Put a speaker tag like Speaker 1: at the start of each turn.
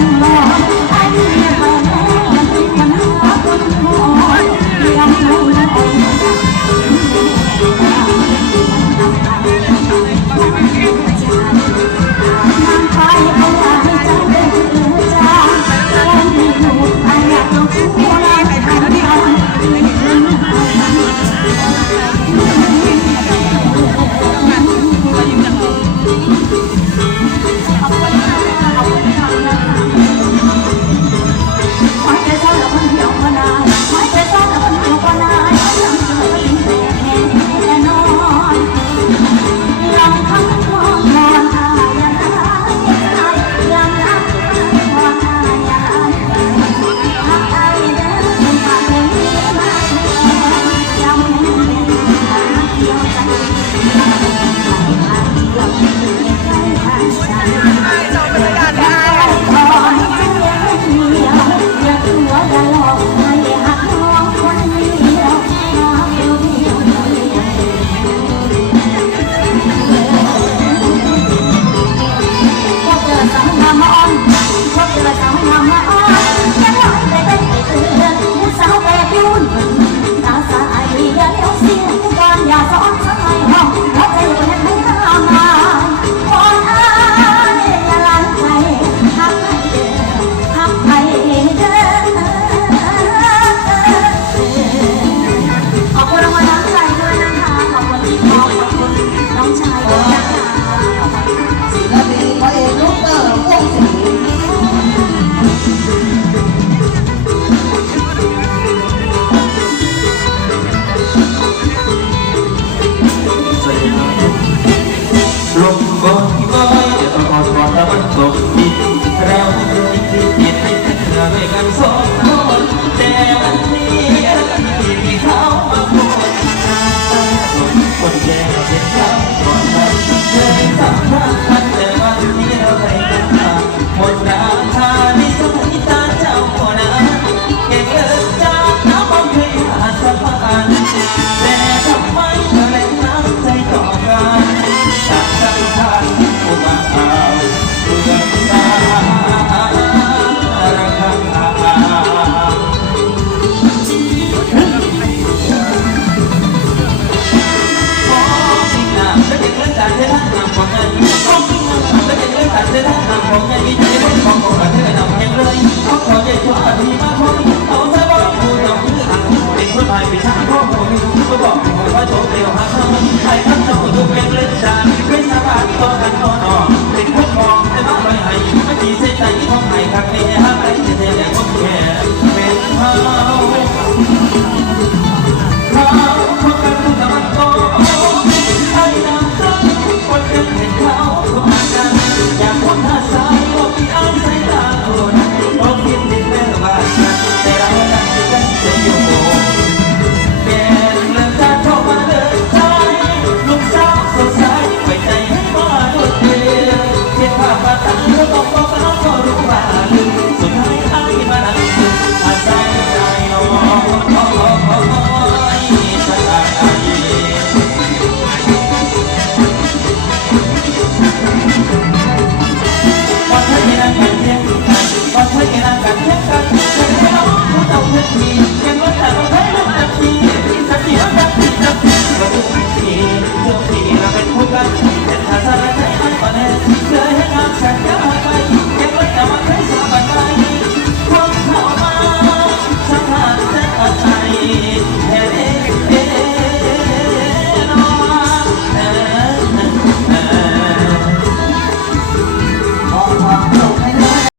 Speaker 1: Mama. เราร่วคิดเห็น
Speaker 2: เป็
Speaker 3: นเรือด้วกันสองคนแต่ Thank you.